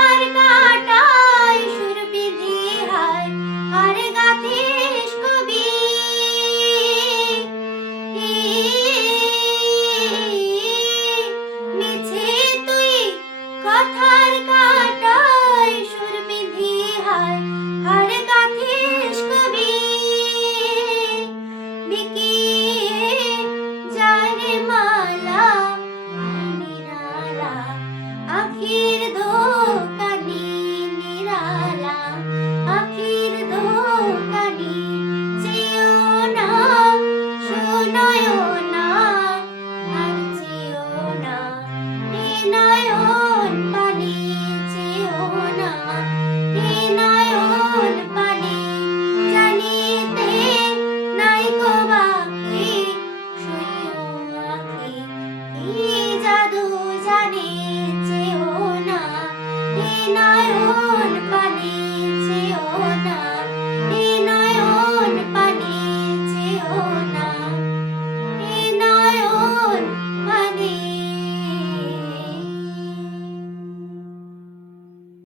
কথার কাঁটায় সুর বিধি হায় আর গাথিস কবি মিছে তুই কথার কাঁটায় সুর বিধি হায় আর গাথিস কবি বিকিয়ে যায় রে মালা নিরালা আখির দোকানি নিরালা আখির দোকানি চেয়েও না শোনায়ও না আর চেয়েও না এ নয়ন পানি চেয়েও না এ নয়ন পানি জানিতে নাই গো বাকি শুইও আঁখি কি জাদু জানে চেয়েও না এ নয়ন